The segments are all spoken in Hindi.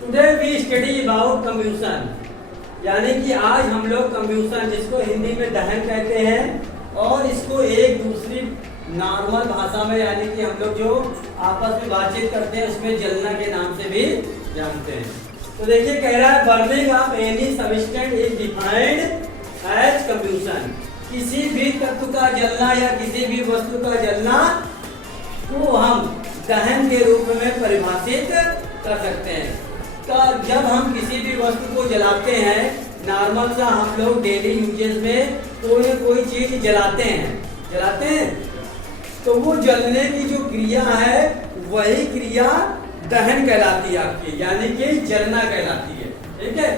टुडे वी स्टडी अबाउट कंब्यूशन, यानी कि आज हम लोग कंब्यूशन, जिसको हिंदी में दहन कहते हैं, और इसको एक दूसरी नॉर्मल भाषा में यानी कि हम लोग जो आपस में बातचीत करते हैं उसमें जलना के नाम से भी जानते हैं। तो देखिए कह रहा है burning of any substance is defined as combustion. किसी भी तत्व का जलना या किसी भी वस्तु का जलना को हम दहन के रूप में परिभाषित कर सकते हैं। तो जब हम किसी भी वस्तु को जलाते हैं, नॉर्मल सा हम लोग डेली यूजेस में कोई न कोई चीज जलाते हैं, तो वो जलने की जो क्रिया है वही क्रिया दहन कहलाती है आपकी, यानी कि जलना कहलाती है। ठीक है,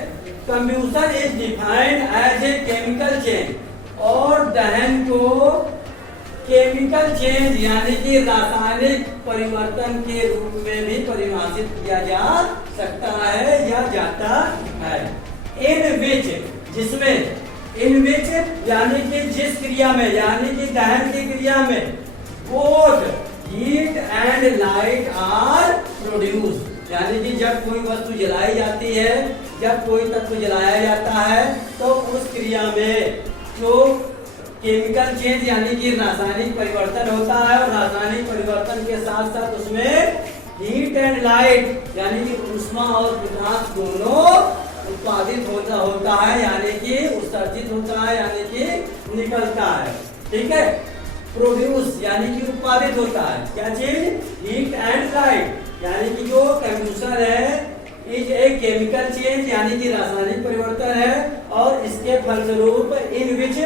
combustion is defined as a chemical change, और दहन को केमिकल चेंज यानी कि रासायनिक परिवर्तन के रूप में भी परिभाषित किया जा सकता है या जाता है। इन विच, जिसमें, इन विच यानी कि जिस क्रिया में, यानी कि दहन की क्रिया में both heat and light are produce, यानी कि जब कोई वस्तु जलाई जाती है, जब कोई तत्व जलाया जाता है, तो उस क्रिया में जो केमिकल चेंज यानी कि रासायनिक परिवर्तन होता है, और रासायनिक परिवर्तन के साथ साथ उसमें हीट एंड लाइट यानी कि ऊष्मा और प्रकाश दोनों उत्पादित होता है, यानी कि उत्सर्जित होता है, यानी कि निकलता है। ठीक है, प्रोड्यूस यानी कि उत्पादित होता है क्या चीज, हीट एंड लाइट, यानी कि जो कंब्यूशन है इज ए केमिकल चेंज यानी कि रासायनिक परिवर्तन है, और इसके फलस्वरूप in which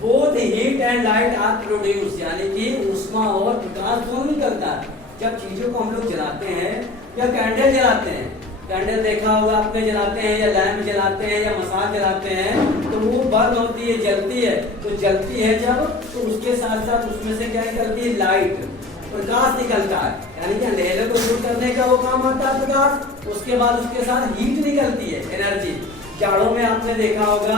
both heat and light are produce, यानी कि ऊष्मा और प्रकाश दोनों निकलता है। जब चीजों को हम लोग जलाते हैं या कैंडल जलाते हैं, कैंडल देखा होगा आपने, जलाते हैं या लैंप जलाते हैं या मसाल जलाते हैं, तो वो बर्न होती है, जलती है, तो जलती है जब, तो उसके साथ साथ उसमें से क्या निकलती है, लाइट, प्रकाश निकलता है, यानी कि अंधेरे को दूर करने का वो काम आता है प्रकाश। उसके बाद उसके साथ हीट निकलती है, एनर्जी। जाड़ों में आपने देखा होगा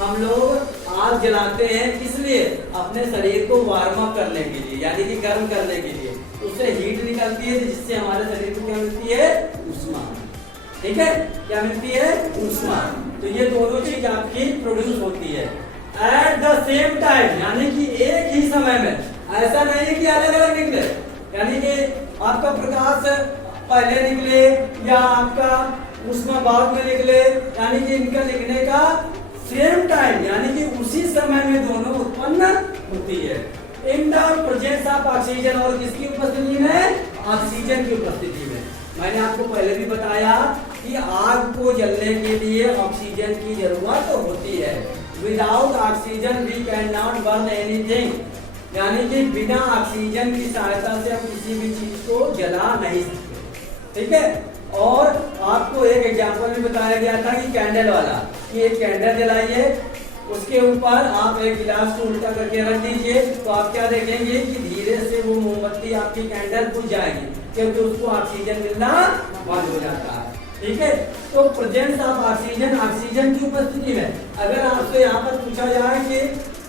हम लोग आग जलाते हैं, किस लिए, अपने शरीर को वार्म अप करने के लिए, यानी कि गर्म करने के लिए, उससे हीट निकलती है, जिससे हमारे शरीर को क्या मिलती है, ऊष्मा। ठीक है, क्या मिलती है, ऊष्मा। तो ये दोनों चीज आपकी प्रोड्यूस होती है एट द सेम टाइम, यानी कि एक ही समय में, ऐसा नहीं है कि अलग अलग निकले, यानी कि आपका प्रकाश पहले निकले या आपका ऊष्मा बाद में निकले, यानी कि इनका निकलने का सेम टाइम, यानी कि उसी समय में दोनों उत्पन्न होती है। In the presence of oxygen, और किसकी उपस्थिति में, ऑक्सीजन की उपस्थिति में। मैंने आपको पहले भी बताया कि आग को जलने के लिए ऑक्सीजन की जरूरत होती है। Without oxygen we can not burn anything, यानी कि बिना ऑक्सीजन की सहायता से हम किसी भी चीज को जला नहीं सकते। ठीक है, और आपको एक एग्जांपल भी बताया गया था कि कैंडल वाला, कि एक कैंडल जलाइए, उसके ऊपर आप एक गिलास को उल्टा करके रख दीजिए, तो आप क्या देखेंगे कि धीरे से वो मोमबत्ती आपकी कैंडल बुझ जाएगी, क्योंकि उसको ऑक्सीजन मिलना बंद हो जाता है। ठीक है, तो प्रेजेंस ऑफ ऑक्सीजन, ऑक्सीजन की उपस्थिति में, अगर आपसे यहाँ पर पूछा जाए कि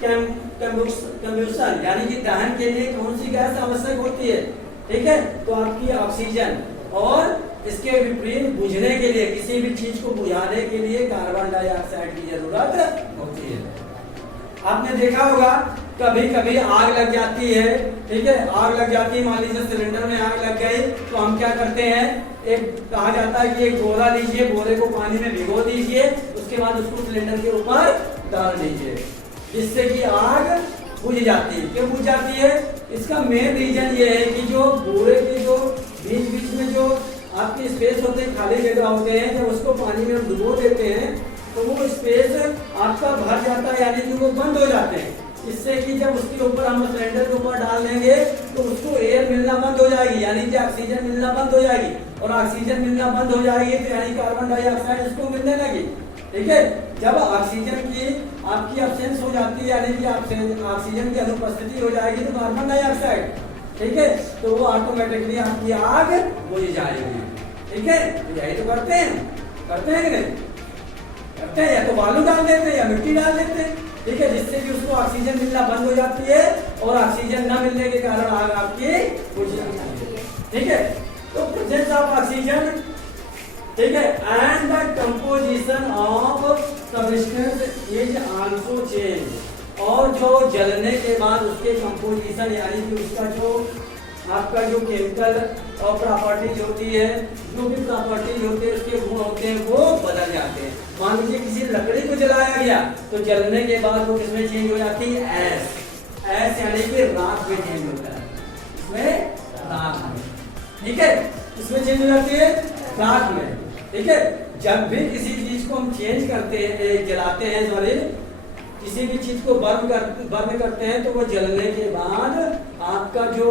कंब्यूशन यानी कि दहन के लिए कौन सी गैस आवश्यक होती है, ठीक है, तो आपकी ऑक्सीजन, और इसके विपरीत बुझने के लिए, किसी भी चीज को बुझाने के लिए कार्बन डाइऑक्साइड की जरूरत होती है। आपने देखा होगा कभी कभी आग लग जाती है, ठीक है, आग लग जाती है, मान लीजिए सिलेंडर में आग लग गई, तो हम क्या करते हैं, एक कहा जाता है कि एक बोरा लीजिए, बोरे को पानी में भिगो दीजिए, उसके बाद उसको सिलेंडर के ऊपर डाल दीजिए, जिससे कि आग बुझ जाती है। क्यों बुझ जाती है, इसका मेन रीजन ये है कि जो बोरे के जो बीच बीच में जो आपके स्पेस होते हैं, खाली जगह होते हैं, जब उसको पानी में डुबो देते हैं तो वो स्पेस आपका भर जाता है, यानी कि वो बंद हो जाते हैं, इससे कि जब उसके ऊपर हम सिलेंडर के ऊपर डाल देंगे तो उसको एयर मिलना बंद हो जाएगी, यानी कि ऑक्सीजन मिलना बंद हो जाएगी, और ऑक्सीजन मिलना बंद हो जाएगी तो यानी कार्बन डाइऑक्साइड उसको मिलने लगी। ठीक है, जब ऑक्सीजन की आपकी एब्सेंस हो जाती है, यानी कि ऑक्सीजन की अनुपस्थिति हो जाएगी, तो कार्बन डाइऑक्साइड, ठीक है, तो वो ऑटोमेटिकली आपकी आग बुझ जाएगी। ठीक है, यही तो करते हैं कि नहीं करते हैं, या तो बालू डाल देते हैं या मिट्टी डाल देते हैं, ठीक है, जिससे कि उसको ऑक्सीजन मिलना बंद हो जाती है, और ऑक्सीजन न मिलने के कारण आग आपकी बुझ जाती है। ठीक है, तो प्रेजेंस ऑफ ऑक्सीजन ठीक है। And the composition of substance is also change, और जो जलने के बाद उसके कंपोजिशन यानी कि उसका जो आपका जो केमिकल और प्रॉपर्टीज होती है, जो भी प्रॉपर्टीज होती है उसके गुण होते हैं वो बदल जाते हैं। मान लीजिए किसी लकड़ी को जलाया गया तो जलने के बाद वो किसमें चेंज हो जाती है, ऐश यानी कि राख में चेंज होता है, इसमें राख में, ठीक है, इसमें चेंज हो जाती है राख में, ठीक है। जब भी किसी चीज को हम चेंज करते हैं, जलाते हैं, सॉरी किसी भी चीज को बर्न करते हैं तो वो जलने के बाद आपका जो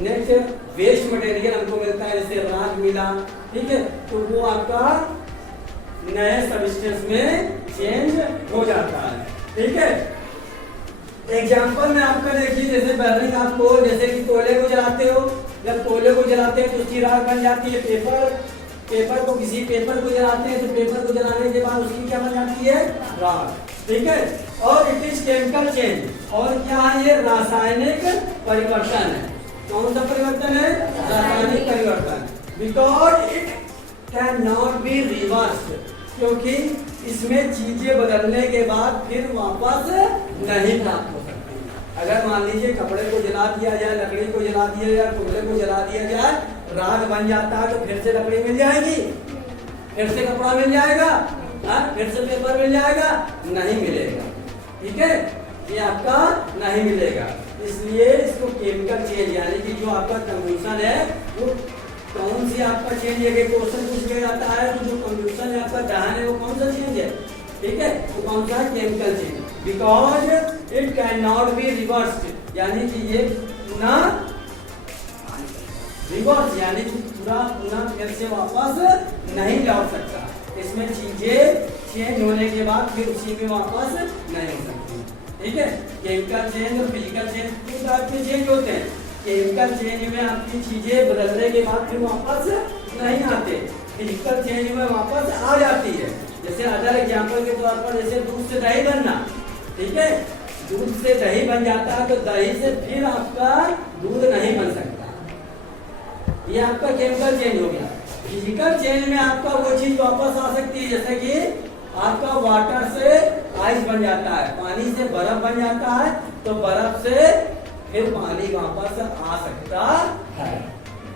नेक्स्ट वेस्ट मटेरियल हमको मिलता है, जैसे राख मिला, ठीक है, तो वो आपका नए सब्सटेंस में चेंज हो जाता है, ठीक है। एग्जांपल में आपका देखिए, जैसे बर्निंग आपको, जैसे कि कोयले को जलाते हो, जब कोयले को जलाते हैं तो उसकी राख बन जाती है पेपर को, किसी पेपर को जलाते हैं तो पेपर को जलाने के बाद उसकी क्या बन जाती है, राख, ठीक है। और इट इज केमिकल चेंज, और क्या है ये, रासायनिक परिवर्तन है। कौन सा परिवर्तन है, रासायनिक परिवर्तन, because it can not be reversed, क्योंकि इसमें चीजें बदलने के बाद फिर वापस नहीं प्राप्त हो सकती। अगर मान लीजिए कपड़े को जला दिया जाए, लकड़ी को जला दिया जाए, कोयले को जला दिया जाए, राख बन जाता है तो फिर से लकड़ी मिल जाएगी, फिर से कपड़ा मिल जाएगा, फिर से पेपर मिल जाएगा, नहीं मिलेगा, ठीक है, ये आपका नहीं मिलेगा। इसलिए इसको केमिकल चेंज यानी कि जो आपका कंबशन है वो कौन सी आपका चेंज है, क्वेश्चन पूछ लिया जाता है तो जो कंबशन है आपका दहन है वो कौन सा चेंज है, ठीक है, वो कौन सा है, chemical change, because it can not be reversed, यानी कि ये ना रिवर्स यानी कि पूरा फिर से वापस नहीं लौट सकता, इसमें चीजें चेंज होने के बाद फिर उसी में वापस नहीं हो सकती, ठीक है। केमिकल चेंज और फिजिकल चेंज किस टाइप के चेंज होते हैं, केमिकल चेंज में आपकी चीजें बदलने के बाद फिर वापस नहीं आते, फिजिकल चेंज में वापस आ जाती है। जैसे अदर एग्जांपल के तौर पर जैसे दूध से दही बनना, ठीक है, दूध से दही बन जाता है तो दही से फिर आपका दूध नहीं बन सकता, ये आपका केमिकल चेंज हो गया। फिजिकल चेंज में आपका वो चीज वापस आ सकती है, जैसे कि आपका वाटर से आइस बन जाता है, पानी से बर्फ बन जाता है, तो बर्फ से फिर पानी वापस आ सकता है,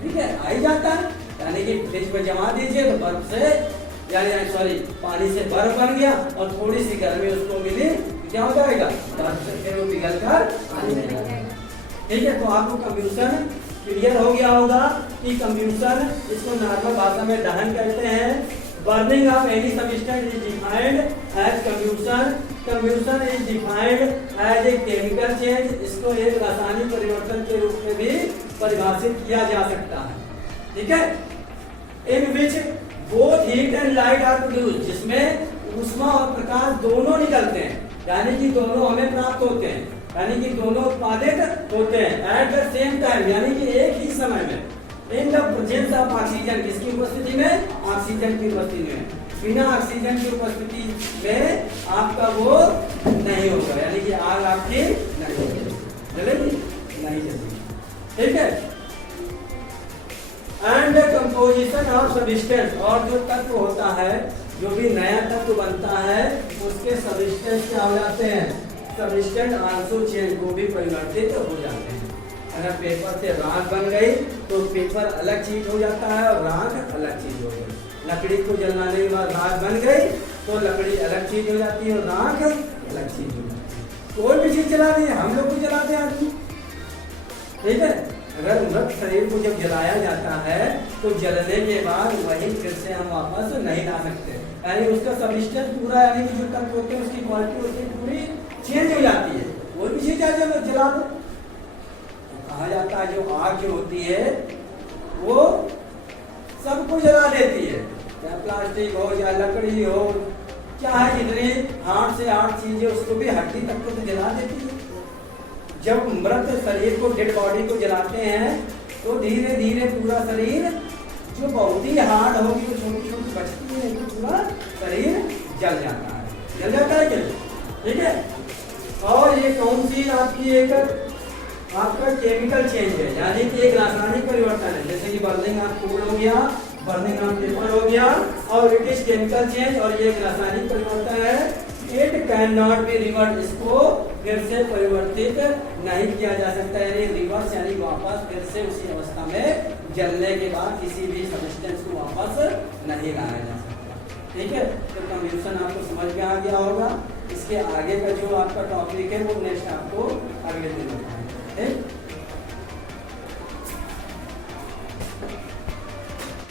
ठीक है, आ ही जाता है, यानी कि फ्रिज में जमा दीजिए तो बर्फ से यानी सॉरी पानी से बर्फ बन गया और थोड़ी सी गर्मी उसको मिली, क्या हो जाएगा, बर्फ से फिर वो पिघल कर पानी बन जाएगा, ठीक है। तो आपको कंबशन क्लियर हो गया होगा कि कंबशन इसको नॉर्मल भाषा में दहन कहते हैं। Burning of any substance is defined as combustion, combustion is defined as a chemical change, इसको एक रासायनिक परिवर्तन के रूप में भी परिभाषित किया जा सकता है, ठीक है। In which both heat and light are produced, जिसमें ऊष्मा और प्रकाश दोनों निकलते हैं, यानी कि दोनों हमें प्राप्त होते हैं, यानी कि दोनों उत्पादित होते हैं एट द सेम टाइम, यानी कि एक ही समय में, in the presence of oxygen, किसकी उपस्थिति में, ऑक्सीजन की उपस्थिति में, बिना ऑक्सीजन की उपस्थिति में आपका वो नहीं होगा, यानी कि आग आपकी नहीं होगी, जलेगी नहीं जलेगी, ठीक है। एंड कंपोजिशन ऑफ सब्सटेंस, और जो तत्व होता है, जो भी नया तत्व बनता है उसके सब्सटेंस क्या हो जाते हैं, सब्सटेंस आल्सो चेंज, वो भी परिवर्तित हो जाते हैं। अगर पेपर से राख बन गई तो पेपर अलग चीज हो जाता है और राख अलग चीज हो गई, लकड़ी को जलाने के बाद राख बन गई तो लकड़ी अलग चीज हो जाती है और राख अलग चीज हो जाती है। कोई भी चीज जला दी, हम लोग को जलाते हैं आदमी, ठीक है। अगर मृत शरीर को जब जलाया जाता है तो जलने के बाद वही फिर से हम वापस नहीं ला सकते, यानी उसका सब्सटेंस पूरा, यानी कि जो तत्व होते हैं उसकी क्वालिटी होती है पूरी चेंज हो जाती है। कोई भी चीज जब जला दो, कहा जाता है जो आग जो होती है वो सबको जला देती है, चाहे प्लास्टिक हो या लकड़ी हो, क्या है, जितनी हार्ड से हार्ड चीजें उसको भी हड्डी तक को तो जला देती है। जब मृत शरीर को, डेड बॉडी को जलाते हैं तो धीरे धीरे पूरा शरीर जो बहुत ही हार्ड होगी वो छोटी छोटी बचती है, तो पूरा शरीर जल जाता है, जल जाता है क्या, ठीक है। और ये कौन सी आपकी एक आपका केमिकल चेंज है, यानी कि एक रासायनिक परिवर्तन है, जैसे कि बर्निंग ऑफ फूड हो गया, बर्निंग ऑफ पेपर हो गया, और इट इज केमिकल चेंज, और ये एक रासायनिक परिवर्तन है। It can not be reverse, इसको फिर से परिवर्तित नहीं किया जा सकता, यानी रिवर्स यानी वापस फिर से उसी अवस्था में जलने के बाद किसी भी सब्सटेंस को वापस नहीं लाया जा सकता। ठीक है, तो कंब्यूशन आपको समझ में आ गया होगा। इसके आगे का जो आपका टॉपिक है वो नेक्स्ट आपको अगले दिन बताएंगे। ठीक।